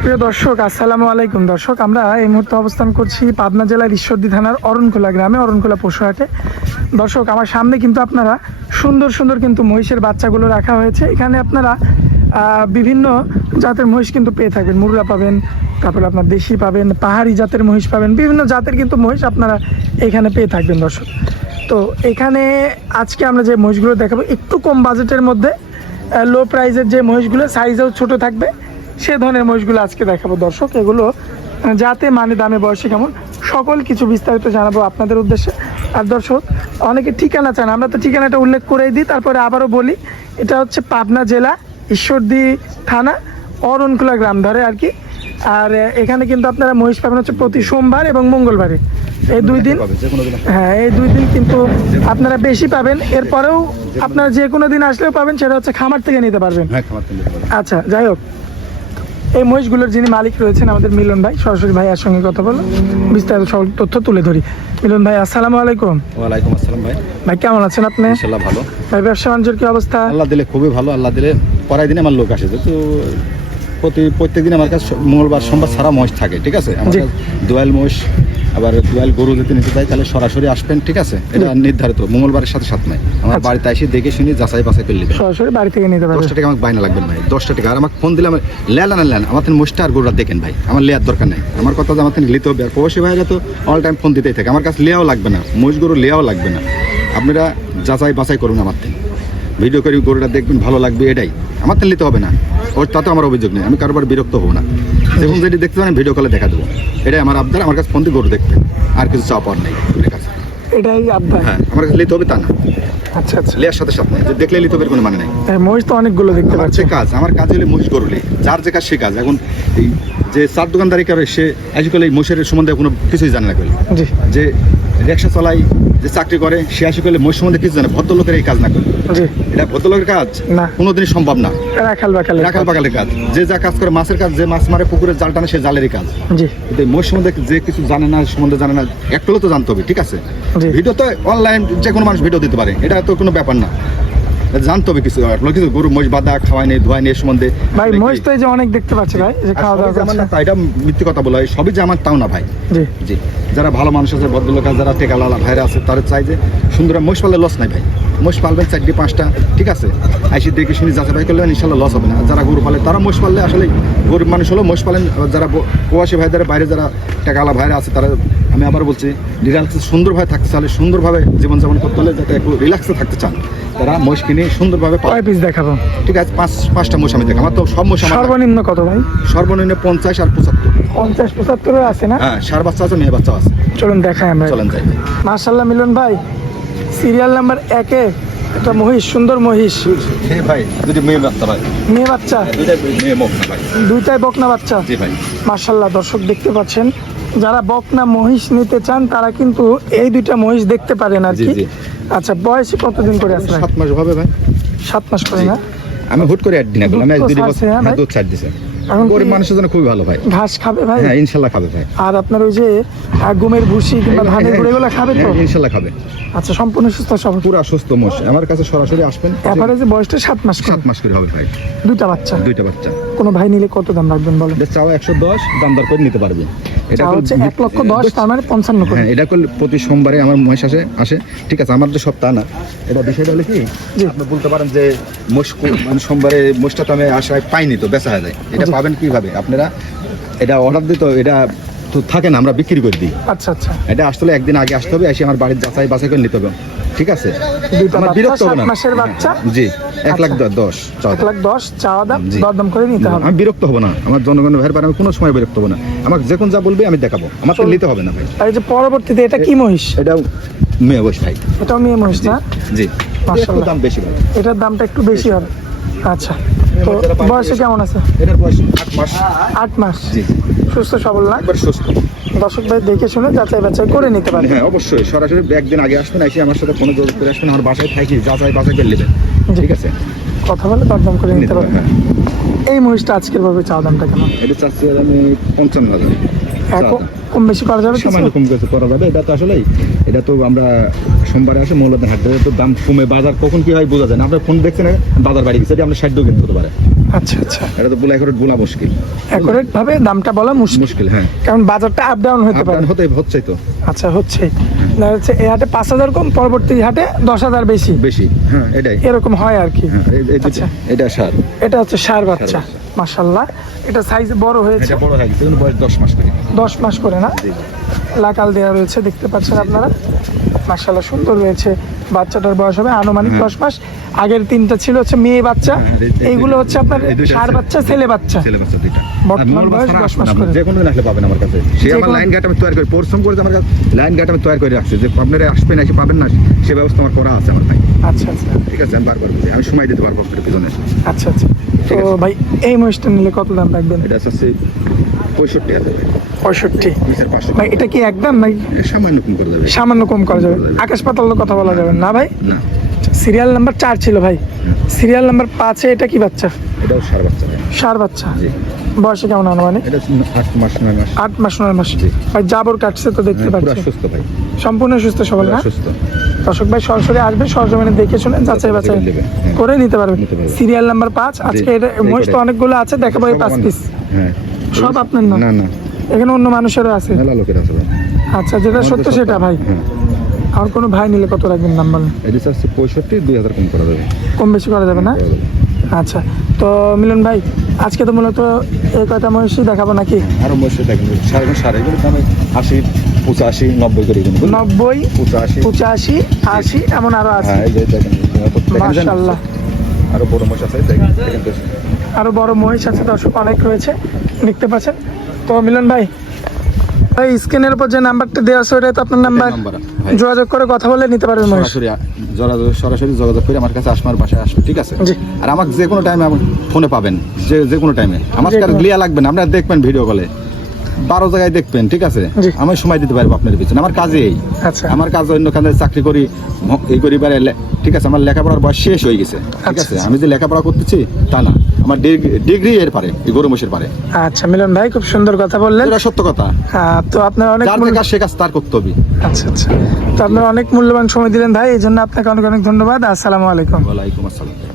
সুপ্রিয় দর্শক, আসসালামু আলাইকুম। দর্শক, আমরা এই মুহূর্তে অবস্থান করছি পাবনা জেলার ঈশ্বরদী থানার অরণখোলা গ্রামে, অরণখোলা পশুহাটে। দর্শক, আমার সামনে কিন্তু আপনারা সুন্দর সুন্দর কিন্তু মহিষের বাচ্চাগুলো রাখা হয়েছে। এখানে আপনারা বিভিন্ন জাতের মহিষ কিন্তু পেয়ে থাকবেন। মুররা পাবেন, তারপরে আপনার দেশি পাবেন, পাহাড়ি জাতের মহিষ পাবেন, বিভিন্ন জাতের কিন্তু মহিষ আপনারা এখানে পেয়ে থাকবেন। দর্শক, তো এখানে আজকে আমরা যে মহিষগুলো দেখাবো একটু কম বাজেটের মধ্যে, লো প্রাইসের যে মহিষগুলো, সাইজেও ছোট থাকবে, সে ধরনের মহিষগুলো আজকে দেখাবো। দর্শক, এগুলো যাতে মানে দামে বয়সে কেমন সকল কিছু বিস্তারিত জানাবো আপনাদের উদ্দেশ্যে। আর দর্শক, অনেকে ঠিকানা চান, আমরা তো ঠিকানাটা উল্লেখ করেই দিই, তারপরে আবারও বলি। এটা হচ্ছে পাবনা জেলা ঈশ্বরদী থানা অরণখোলা গ্রাম ধরে আর কি। আর এখানে কিন্তু আপনারা মহিষ পাবেন হচ্ছে প্রতি সোমবার এবং মঙ্গলবারে, এই দুই দিন। হ্যাঁ, এই দুই দিন কিন্তু আপনারা বেশি পাবেন। এরপরেও আপনারা যে কোনো দিন আসলেও পাবেন, সেটা হচ্ছে খামার থেকে নিতে পারবেন। আচ্ছা, যাই হোক, এই মহিষগুলোর যিনি মালিক রয়েছেন আমাদের মিলন ভাই, সরাসরি ভাইয়ার সঙ্গে কথা বলো, বিস্তারিত সকল তথ্য তুলে ধরি। মিলন ভাই, আসসালামু আলাইকুম। ওয়ালাইকুম আসসালাম ভাই। ভাই কেমন আছেন আপনি? ইনশাআল্লাহ ভালো ভাই। ব্যবসা বাণিজ্যের কি অবস্থা? আল্লাহ দিলে খুবই ভালো। আল্লাহ দিলে পরের দিন আমার লোক আসে, যেহেতু প্রত্যেক দিন আমার কাছে মঙ্গলবার সোমবার ছাড়া মহিষ থাকে, ঠিক আছে। আমার কাছে দোয়াল মহিষ, আবার দোয়াল গরু যদি নিতে চাই তাহলে সরাসরি আসবেন, ঠিক আছে। এটা নির্ধারিত মঙ্গলবারের সাথে সাথ নয়। আমার বাড়িতে এসে দেখে শুনে যাচাই বাছাই করে নেবেন, সরাসরি বাড়ি থেকে নিতে পারবেন। 10 টাকা আমাকে বাইনা লাগবেন ভাই, 10 টাকা। আর আমাকে ফোন দিলে আমার লেন আমার মহিষটা আর গরুটা দেখেন ভাই, আমার লেয়ার দরকার নেই। আমার কথা যে আমার নিতে হবে। আর প্রবাসী ভাইরা তো অল টাইম ফোন দিতেই থাকে, আমার কাছে লেয়াও লাগবে না, মহিষ গরু লেয়াও লাগবে না। আপনারা যাচাই বাছাই করুন, আমার থেকে ভিডিও করে গরুটা দেখবেন, ভালো লাগবে, এটাই আমার থেকে নিতে হবে না। ওর তাতে আমার অভিযোগ নেই, আমি কারোবার বিরক্ত হবো না। দেখুন, যেটি দেখতে পারেন ভিডিও কলে দেখা দেবো, এটাই আমার আবদার। আমার কাছে ফোন দিয়ে গরু দেখতে, আর কিছু চাওয়া পাওয়ার নেই আপনার কাছে, এটাই আবদার। হ্যাঁ, আমার কাছে নিতে হবে তা না। আচ্ছা আচ্ছা, লেয়ার সাথে সাথে নেই, যে দেখলে নিতে হবে কোনো মানে নেই। মহিষ তো অনেকগুলো দেখতে আমার পাচ্ছি। যে কাজ, আমার কাজ হলে মহিষ গরুলে, যার যে কাজ সে কাজ। এখন এই যে চার দোকানদারি করে, সে আজকাল এই মহিষের সম্বন্ধে কোনো কিছুই জানে না। করলে জি, যে রিক্সা চালাই, যে চাকরি করে, সে আসি করলে মহিষ সম্বন্ধে কিছু জানে। ভদ্রলোকের এই কাজ না করে, জি, এটা ভদ্রলোকের কাজ না, কোনোদিনই সম্ভব না। রাখাল বাকালের কাজ, যে যা কাজ করে, মাছের কাজ, যে মাছ মারে পুকুরে জাল টানে, সে জালেরই কাজ। জি, কিন্তু মহিষ সম্বন্ধে যে কিছু জানে না, সম্বন্ধে জানে না, একটু তো জানতে হবে, ঠিক আছে। জি। ভিডিও তো অনলাইন যে কোনো মানুষ ভিডিও দিতে পারে, এটা তো কোনো ব্যাপার না। জানতে হবে কিছু, কিছু গরু মহিষ বাঁধা, খাওয়াই নেই, ধোয়াই নেই সম্বন্ধে। ভাই মহিষ তো এই যে অনেক দেখতে পাচ্ছি ভাই, যে খাওয়া দাওয়া করছে। এটা মিথ্যে কথা বলা হয়, সবই যে আমার তাও না ভাই। জি, জি, যারা ভালো মানুষ আছে, ভদ্রলোক আছে, যারা টেকালালা ভাইরা আছে, তারা চাই যে সুন্দর মহিষ পাললে লস নাই ভাই। মহিষ পালবেন 4টি 5টা, ঠিক আছে। আইসি দেখে শুনি যাচাই ভাই করলে ইনশাল্লাহ লস হবে না। যারা গরু পালে, তারা মহিষ পাললে আসলে গরিব মানুষ হলেও মহিষ পালেন। যারা প্রবাসী ভাইদের বাইরে যারা টেকালা ভাইরা আছে, তারা, আমি আবার বলছি, রিল্যাক্সে সুন্দরভাবে থাকতে চাইলে, সুন্দরভাবে জীবনযাপন করতে হলে, যাতে একটু রিল্যাক্সে থাকতে চান, তারা মহিষ কিনে সুন্দরভাবে পিস দেখাবো, ঠিক আছে। 5টা মহিষ আমি দেখাম। আমার তো সব মহিষ সর্বনিম্ন কত ভাই? সর্বনিম্ন 50 আর 75। 50-75 আছে না? হ্যাঁ, ষাঁড় বাচ্চা আছে, মেয়ে বাচ্চা আছে। চলুন দেখাই আমরা। চলেন যাই। মাশাআল্লাহ মিলন ভাই, সিরিয়াল নাম্বার 1-এ একটা মহিষ, সুন্দর মহিষ। হ্যাঁ ভাই, দুটো মেয়ে বাচ্চা ভাই। মেয়ে বাচ্চা? দুইটাই মেয়ে বকনা ভাই। দুইটাই বকনা বাচ্চা? জি ভাই। মাশাআল্লাহ, দর্শক দেখতে পাচ্ছেন, যারা বকনা মহিষ নিতে চান তারা কিন্তু এই দুইটা মহিষ দেখতে পারেন আর কি। আচ্ছা, বয়সে কতদিন করে আছে? 7 মাস হবে ভাই। 7 মাস করে না? আমি হুট করে একদিন বললাম, আমি 2 বছর দুধ ছাড় দিছে। গরিব মানুষের জন্য খুবই ভালো ভাই। ঘাস খাবে ভাই? হ্যাঁ, ইনশাআল্লাহ খাবে ভাই। আর আপনার ওই যে গমের ভুসি কিংবা ধানের গুঁড়ো এগুলো খাবে তো? ইনশাআল্লাহ খাবে। আচ্ছা, সম্পূর্ণ সুস্থ সবল, পুরো সুস্থ মোষ। আমার কাছে সরাসরি আসবেন। এভারেজে বয়সটা 7 মাস করে? 7 মাস করে হবে ভাই। দুইটা বাচ্চা? দুইটা বাচ্চা। কোনো ভাই নিলে কত দাম রাখবেন বলেন? এটা চাও 110, দাম দর করে নিতে পারবে। এটা হচ্ছে 1,10,000, তার মানে 55 করে। হ্যাঁ, এটা করলে প্রতি সোমবারে আমার মহিষ আসে, ঠিক আছে। আমার যে সপ্তাহ না, এটা বিষয়টা হলে কি, আপনি বলতে পারেন যে মোষ মানে সোমবারে মোষটা তো আমি আশায় পাইনি, তো বেচা হয়ে যায়। এটা পাবেন কিভাবে আপনারা? এটা অর্ডার দিতে, এটা তো থাকে না, আমরা বিক্রি করে দিই। আচ্ছা আচ্ছা, এটা আসলে একদিন আগে আসতে হবে, এসে আমার বাড়ির যাচাই বাছাই করে নিতে হবে, ঠিক আছে। আমার বিরক্ত হবে না। 7 মাসের বাচ্চা? জি, 1,10,000 1,10,000 চাওয়া দাম, দরদাম করে নিতে হবে। আমি বিরক্ত হব না, আমার জনগণের ভাইয়ের বাড়ি আমি কোনো সময় বিরক্ত হব না। আমাকে যে কোন যা বলবে আমি দেখাবো, আমার তো নিতে হবে না ভাই। আর এই যে পরবর্তীতে এটা কি মহিষ? এটাও মেয়ে বয়স ভাই। এটাও মেয়ে মহিষ না? জি, মাশাআল্লাহ, দাম বেশি ভাই। এটার দামটা একটু বেশি হবে। আচ্ছা, তো বয়সে কেমন আছে? এটার বয়স 8 মাস। 8 মাস? জি, সুস্থ সবল না? একবার সুস্থ। দর্শক ভাই দেখে শুনে যাচাই বাছাই করে নিতে পারেন। হ্যাঁ, অবশ্যই সরাসরি একদিন আগে আসবেন, এসে আমার সাথে কোনো যোগাযোগ করে আসবেন, আমার বাসায় থাকি, যাচাই বাছাই করে নেবেন, ঠিক আছে। কথা বলে দরদাম করে নিতে পারেন। হ্যাঁ। এই মহিষটা আজকের ভাবে চাওয়া দামটা কেমন? এটা চাচ্ছি আমি 55,000। কম বেশি করা যাবে? সামান্য কম কিছু করা যাবে। এটা তো আসলে, এটা তো আমরা সোমবারে আসে মৌলাদের হাট, তো দাম কমে, বাজার কখন কি হয় বোঝা যায় না। আপনার ফোন দেখছেন, বাজার বাড়ি গেছে, এটা আমরা 60 কিনতে হতে পারে। আচ্ছা আচ্ছা, এটা তো বলা অ্যাকুরেট বলা মুশকিল, অ্যাকুরেট ভাবে দামটা বলা মুশকিল, মুশকিল হ্যাঁ। কারণ বাজারটা আপ ডাউন হতে পারে। হচ্ছেই তো। আচ্ছা, হচ্ছেই, দেখা যাচ্ছে এই হাটে 5,000 কম, পরবর্তী হাটে 10,000 বেশি, বেশি হ্যাঁ, এটাই এরকম হয় আর কি। হ্যাঁ, আচ্ছা। এটা সার, এটা হচ্ছে ষাঁড় বাচ্চা, মাশাআল্লাহ। এটা সাইজ বড় হয়েছে, এটা বড় হয়ে গেছে, এখন বয়স 10 মাস করে। 10 মাস করে না, লাকাল দেওয়া রয়েছে, দেখতে পাচ্ছেন আপনারা, মাশাআল্লাহ সুন্দর রয়েছে। বাচ্চাটার বয়স হবে আনুমানিক 10 মাস। আগের 3টা ছিল হচ্ছে মেয়ে বাচ্চা, এইগুলো হচ্ছে আপনার ষাঁড় বাচ্চা, ছেলে বাচ্চা। ছেলে বাচ্চা দুইটা। বর্তমান বয়স 10 মাস করে। যে কোনো দিন আসলে পাবেন আমার কাছে। সে আমার লাইন গাট আমি তৈরি করে পরিশ্রম করে আমার কাছে লাইন গাট আমি তৈরি করে রাখছি, যে আপনারা আসবেন এসে পাবেন না সে ব্যবস্থা আমার করা আছে আমার ভাই। আচ্ছা আচ্ছা, ঠিক আছে, আমি বারবার বলছি, আমি সময় দিতে পারবো আপনার পিছনে। আচ্ছা আচ্ছা। তো ভাই এই মহিষটা নিলে কত দাম রাখবেন? এটা হচ্ছে 65,000 65। 500 ভাই এটা কি একদম নাকি সামান্য কম করে দেবে? সামান্য কম করা যাবে, আকাশ পাতাল কথা বলা যাবে না ভাই। না, সিরিয়াল নাম্বার 4 ছিল ভাই, সিরিয়াল নাম্বার 5-এ এটা কি বাচ্চা? এটাও সার বাচ্চা ভাই। ষাঁড় বাচ্চা, জি। বয়সে কেমন আনুমানিক? এটা 8 মাস 9 মাস। 8 মাস 9 মাস। জি। ভাই জাবর কাটছে তো দেখতে পুরো পাচ্ছি, সুস্থ ভাই, সম্পূর্ণ সুস্থ সবল পুরো না? সুস্থ। দর্শক ভাই সরাসরি আসবে, সরজমিনে দেখে শুনে যাচাই বাছাই নেবে, হ্যাঁ। করে নিতে পারবে। নিতে পারবে। Serial number 5। আজকে এটা এই মহিষ তো কটাই। অনেকগুলো আছে, দেখাবো এই 5 পিস। হ্যাঁ, সব আপনার না? না না, এখানে অন্য মানুষেরও আছে। মেলা লোকের আছে ভাই। আচ্ছা, যেটা আমার তো সত্য সত্য। সেটা ভাই। হ্যাঁ, আর কোনো ভাই নিলে কত রাখবেন দাম বলেন? এটা হচ্ছে 65, 2,000 কম করা যাবে। কম বেশি করা যাবে না? আচ্ছা, তো মিলন ভাই আজকে তো মূলত এই কয়টা মহিষই দেখাবো নাকি? আরো বসে থাকেন সাড়ে এগুলো দামে 80, 85, 90 করে এগুলো 90, 85। 85, 80 এমন আরো আছে। হ্যাঁ, এই যে দেখেন মাশাআল্লাহ, আরো বড় মাছ আছে দেখেন তো। আরো বড় মহিষ আছে, দর্শক অনেক রয়েছে দেখতে পাচ্ছেন। তো মিলন ভাই, ভাই স্ক্রিনের উপর যে নাম্বারটা দেওয়া আছে ওটাই তো আপনার নাম্বার, নাম্বার ভাই, যোগাযোগ করে কথা বলে নিতে পারবেন মহিষ। সরাসরি যোগাযোগ করে আমার কাছে আসবে, আমার বাসায় আসবে, ঠিক আছে? জি। আর আমাকে যে কোনো টাইমে ফোনে পাবেন, যে কোনো টাইমে আমার কাছে লিয়া লাগবে না, আপনারা দেখবেন ভিডিও কলে 12 জায়গায় দেখবেন, ঠিক আছে? জি। আমি সময় দিতে পারবো আপনার পিছনে, আমার কাজে এই। আচ্ছা। আমার কাজ অন্য কাজে চাকরি করি, এই করি পারে, ঠিক আছে? আমার লেখাপড়ার বয়স শেষ হয়ে গেছে, ঠিক আছে? আমি যে লেখাপড়া করতেছি তা না, আমার ডিগ্রি এর পারে, এই গরু মহিষের পারে। আচ্ছা মিলন ভাই, খুব সুন্দর কথা বললেন। এটা সত্য কথা, তো আপনার অনেক যার যে কাজ সে কাজ তার করতে হবে। আচ্ছা আচ্ছা, তো আপনার অনেক মূল্যবান সময় দিলেন ভাই, এই জন্য আপনাকে অনেক অনেক ধন্যবাদ। আসসালামু আলাইকুম। ওয়ালাইকুম আসসালাম।